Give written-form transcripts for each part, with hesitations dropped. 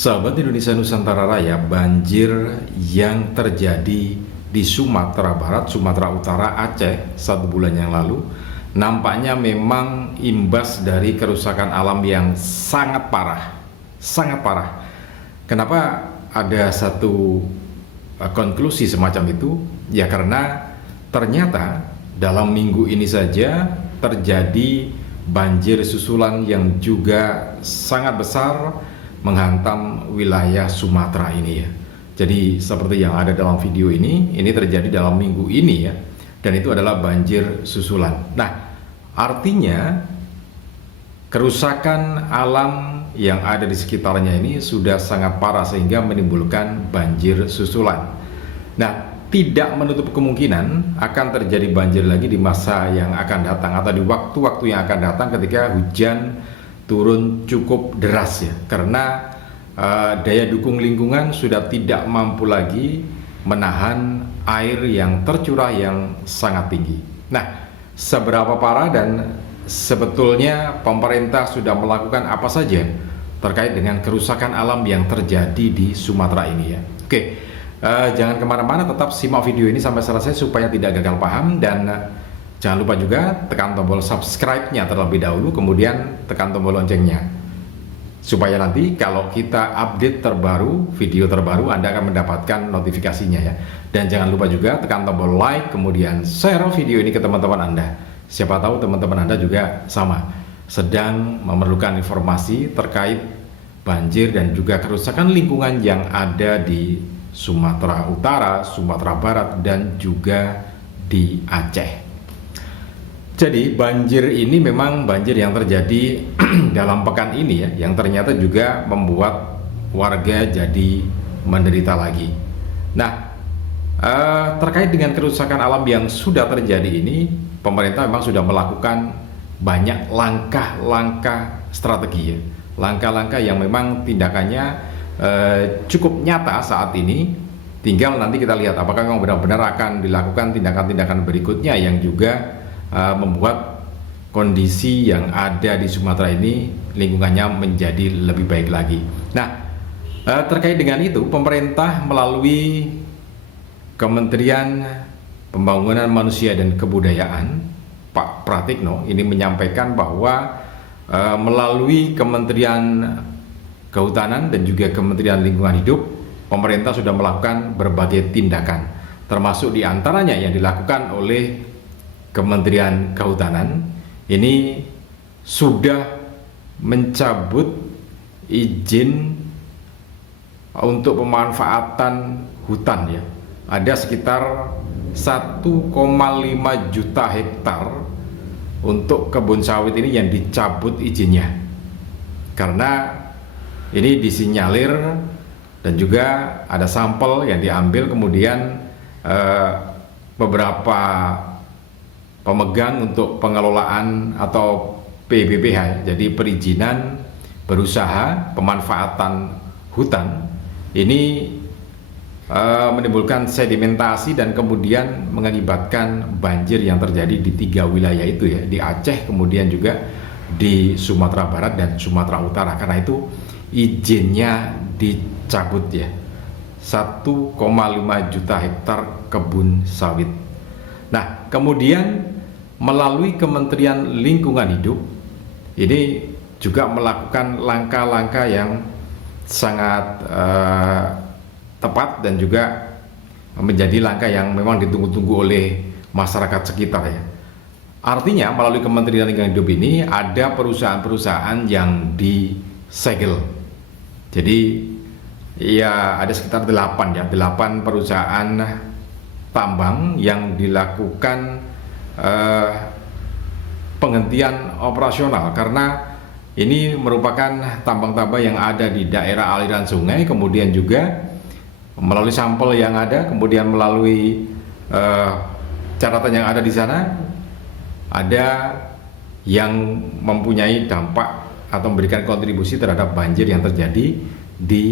Sahabat Indonesia Nusantara Raya, banjir yang terjadi di Sumatera Barat, Sumatera Utara, Aceh 1 bulan yang lalu nampaknya memang imbas dari kerusakan alam yang sangat parah. Sangat parah. Kenapa ada satu konklusi semacam itu? Ya karena ternyata dalam minggu ini saja terjadi banjir susulan yang juga sangat besar menghantam wilayah Sumatera ini ya. Jadi seperti yang ada dalam video ini terjadi dalam minggu ini ya. Dan itu adalah banjir susulan. Nah, artinya kerusakan alam yang ada di sekitarnya ini sudah sangat parah sehingga menimbulkan banjir susulan. Nah, tidak menutup kemungkinan akan terjadi banjir lagi di masa yang akan datang atau di waktu-waktu yang akan datang ketika hujan turun cukup deras ya, karena daya dukung lingkungan sudah tidak mampu lagi menahan air yang tercurah yang sangat tinggi. Nah, seberapa parah dan sebetulnya pemerintah sudah melakukan apa saja terkait dengan kerusakan alam yang terjadi di Sumatera ini ya. Oke, jangan kemana-mana, tetap simak video ini sampai selesai supaya tidak gagal paham, dan jangan lupa juga tekan tombol subscribe-nya terlebih dahulu, kemudian tekan tombol loncengnya supaya nanti kalau kita update terbaru, video terbaru, Anda akan mendapatkan notifikasinya ya. Dan jangan lupa juga tekan tombol like, kemudian share video ini ke teman-teman Anda. Siapa tahu teman-teman Anda juga sama sedang memerlukan informasi terkait banjir dan juga kerusakan lingkungan yang ada di Sumatera Utara, Sumatera Barat, dan juga di Aceh. Jadi banjir ini memang banjir yang terjadi dalam pekan ini ya, yang ternyata juga membuat warga jadi menderita lagi. Nah, terkait dengan kerusakan alam yang sudah terjadi ini, pemerintah memang sudah melakukan banyak langkah-langkah strategi ya, langkah-langkah yang memang tindakannya cukup nyata saat ini. Tinggal nanti kita lihat apakah memang benar-benar akan dilakukan tindakan-tindakan berikutnya yang juga membuat kondisi yang ada di Sumatera ini lingkungannya menjadi lebih baik lagi. Nah, terkait dengan itu, pemerintah melalui Kementerian Pembangunan Manusia dan Kebudayaan, Pak Pratikno, ini menyampaikan bahwa melalui Kementerian Kehutanan dan juga Kementerian Lingkungan Hidup, pemerintah sudah melakukan berbagai tindakan, termasuk diantaranya yang dilakukan oleh Kementerian Kehutanan ini sudah mencabut izin untuk pemanfaatan hutan ya. Ada sekitar 1,5 juta hektar untuk kebun sawit ini yang dicabut izinnya, karena ini disinyalir dan juga ada sampel yang diambil, kemudian beberapa pemegang untuk pengelolaan atau PBPH, jadi perizinan berusaha pemanfaatan hutan ini menimbulkan sedimentasi dan kemudian mengakibatkan banjir yang terjadi di 3 wilayah itu ya, di Aceh, kemudian juga di Sumatera Barat dan Sumatera Utara. Karena itu izinnya dicabut ya, 1,5 juta hektar kebun sawit. Nah, kemudian melalui Kementerian Lingkungan Hidup ini juga melakukan langkah-langkah yang sangat tepat dan juga menjadi langkah yang memang ditunggu-tunggu oleh masyarakat sekitar ya. Artinya melalui Kementerian Lingkungan Hidup ini ada perusahaan-perusahaan yang disegel. Jadi ya ada sekitar 8 perusahaan tambang yang dilakukan penghentian operasional karena ini merupakan tambang-tambang yang ada di daerah aliran sungai, kemudian juga melalui sampel yang ada, kemudian melalui catatan yang ada di sana, ada yang mempunyai dampak atau memberikan kontribusi terhadap banjir yang terjadi di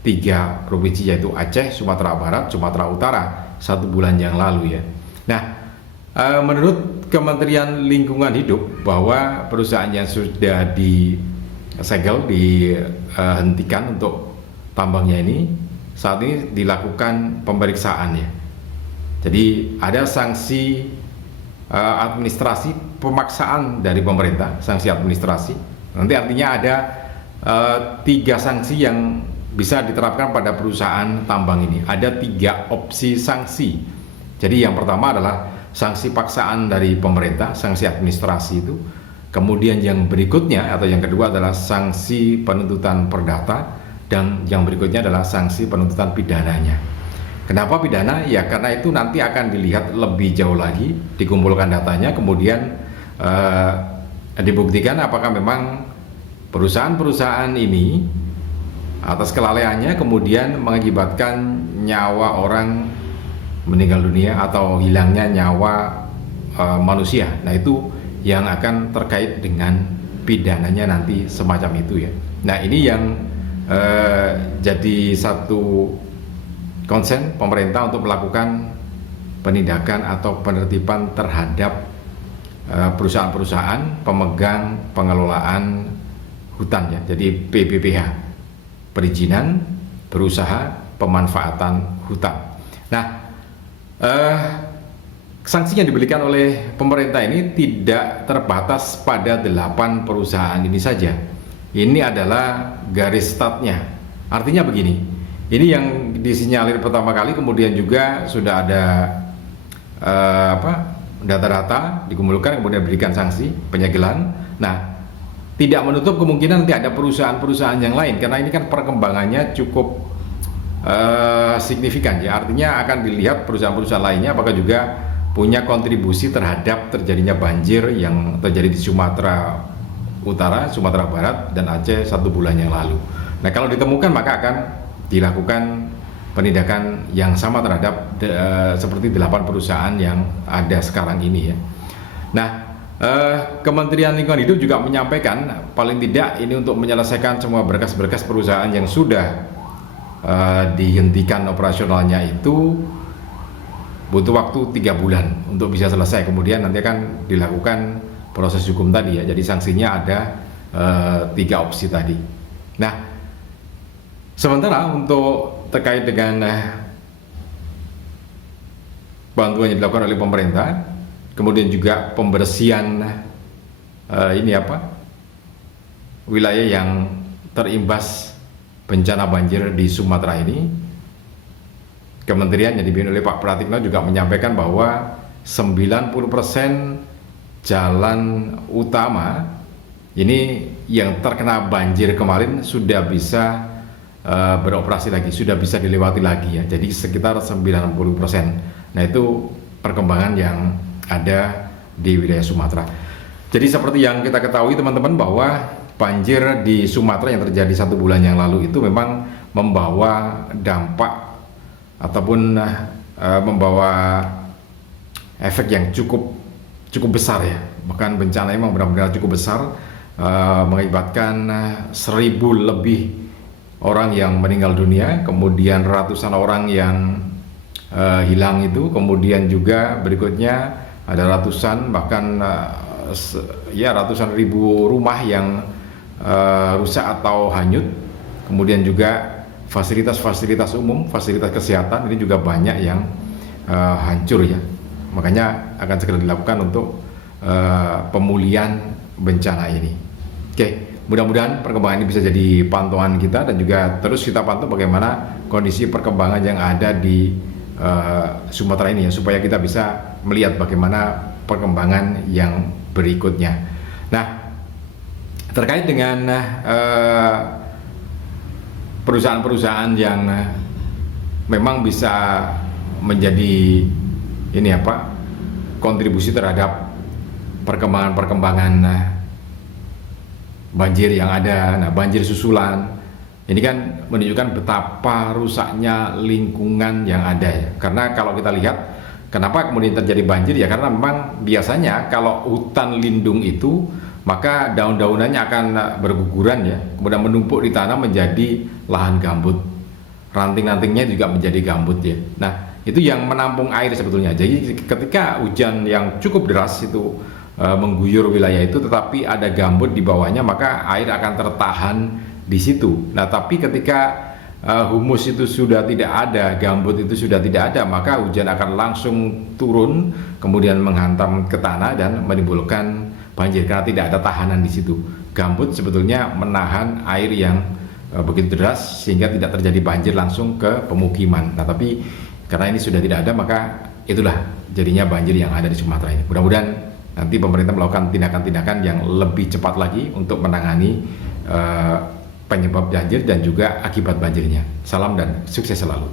3 provinsi yaitu Aceh, Sumatera Barat, Sumatera Utara 1 bulan yang lalu ya. Nah, menurut Kementerian Lingkungan Hidup bahwa perusahaan yang sudah disegel, dihentikan untuk tambangnya ini saat ini dilakukan pemeriksaan ya. Jadi ada sanksi administrasi pemaksaan dari pemerintah, sanksi administrasi. Nanti artinya ada 3 sanksi yang bisa diterapkan pada perusahaan tambang ini. Ada 3 opsi sanksi. Jadi yang pertama adalah sanksi paksaan dari pemerintah, sanksi administrasi itu. Kemudian yang berikutnya atau yang kedua adalah sanksi penuntutan perdata, dan yang berikutnya adalah sanksi penuntutan pidananya. Kenapa pidana? Ya karena itu nanti akan dilihat lebih jauh lagi, dikumpulkan datanya, kemudian dibuktikan apakah memang perusahaan-perusahaan ini atas kelalaiannya kemudian mengakibatkan nyawa orang meninggal dunia atau hilangnya nyawa manusia. Nah itu yang akan terkait dengan pidananya nanti semacam itu ya. Nah ini yang jadi satu konsen pemerintah untuk melakukan penindakan atau penertiban terhadap perusahaan-perusahaan pemegang pengelolaan hutan ya. Jadi PBPH, perizinan berusaha pemanfaatan hutan. Nah sanksi yang diberikan oleh pemerintah ini tidak terbatas pada 8 perusahaan ini saja. Ini adalah garis startnya. Artinya begini, ini yang disinyalir pertama kali, kemudian juga sudah ada data-data dikumpulkan, kemudian diberikan sanksi penyegelan. Nah, tidak menutup kemungkinan nanti ada perusahaan-perusahaan yang lain, karena ini kan perkembangannya cukup signifikan ya. Artinya akan dilihat perusahaan-perusahaan lainnya apakah juga punya kontribusi terhadap terjadinya banjir yang terjadi di Sumatera Utara, Sumatera Barat, dan Aceh 1 bulan yang lalu. Nah kalau ditemukan maka akan dilakukan penindakan yang sama terhadap seperti 8 perusahaan yang ada sekarang ini ya. Nah Kementerian Lingkungan Hidup juga menyampaikan paling tidak ini untuk menyelesaikan semua berkas-berkas perusahaan yang sudah dihentikan operasionalnya itu butuh waktu 3 bulan untuk bisa selesai. Kemudian nanti akan dilakukan proses hukum tadi ya. Jadi sanksinya ada 3 opsi tadi. Nah, sementara untuk terkait dengan bantuan yang dilakukan oleh pemerintah, kemudian juga pembersihan wilayah yang terimbas bencana banjir di Sumatera ini, Kementerian yang dipimpin oleh Pak Pratikno juga menyampaikan bahwa 90% jalan utama ini yang terkena banjir kemarin sudah bisa beroperasi lagi, sudah bisa dilewati lagi ya. Jadi sekitar 90%. Nah itu perkembangan yang ada di wilayah Sumatera. Jadi seperti yang kita ketahui teman-teman, bahwa banjir di Sumatera yang terjadi 1 bulan yang lalu itu memang membawa dampak ataupun membawa efek yang cukup besar ya. Bahkan bencana memang benar-benar cukup besar, mengakibatkan 1.000 lebih orang yang meninggal dunia, kemudian ratusan orang yang hilang itu, kemudian juga berikutnya ada ratusan bahkan ratusan ribu rumah yang rusak atau hanyut, kemudian juga fasilitas-fasilitas umum, fasilitas kesehatan ini juga banyak yang hancur ya. Makanya akan segera dilakukan untuk pemulihan bencana ini. Oke, mudah-mudahan perkembangan ini bisa jadi pantauan kita, dan juga terus kita pantau bagaimana kondisi perkembangan yang ada di Sumatera ini ya, supaya kita bisa melihat bagaimana perkembangan yang berikutnya. Nah, terkait dengan perusahaan-perusahaan yang memang bisa menjadi kontribusi terhadap perkembangan banjir yang ada. Nah, banjir susulan ini kan menunjukkan betapa rusaknya lingkungan yang ada ya. Karena kalau kita lihat kenapa kemudian terjadi banjir ya, karena memang biasanya kalau hutan lindung itu maka daun-daunannya akan berguguran ya, kemudian menumpuk di tanah menjadi lahan gambut, ranting-rantingnya juga menjadi gambut ya. Nah itu yang menampung air sebetulnya. Jadi ketika hujan yang cukup deras itu mengguyur wilayah itu, tetapi ada gambut di bawahnya, maka air akan tertahan di situ. Nah tapi ketika humus itu sudah tidak ada, gambut itu sudah tidak ada, maka hujan akan langsung turun, kemudian menghantam ke tanah dan menimbulkan banjir karena tidak ada tahanan di situ. Gambut sebetulnya menahan air yang begitu deras sehingga tidak terjadi banjir langsung ke pemukiman. Nah, tapi karena ini sudah tidak ada, maka itulah jadinya banjir yang ada di Sumatera ini. Mudah-mudahan nanti pemerintah melakukan tindakan-tindakan yang lebih cepat lagi untuk menangani penyebab banjir dan juga akibat banjirnya. Salam dan sukses selalu.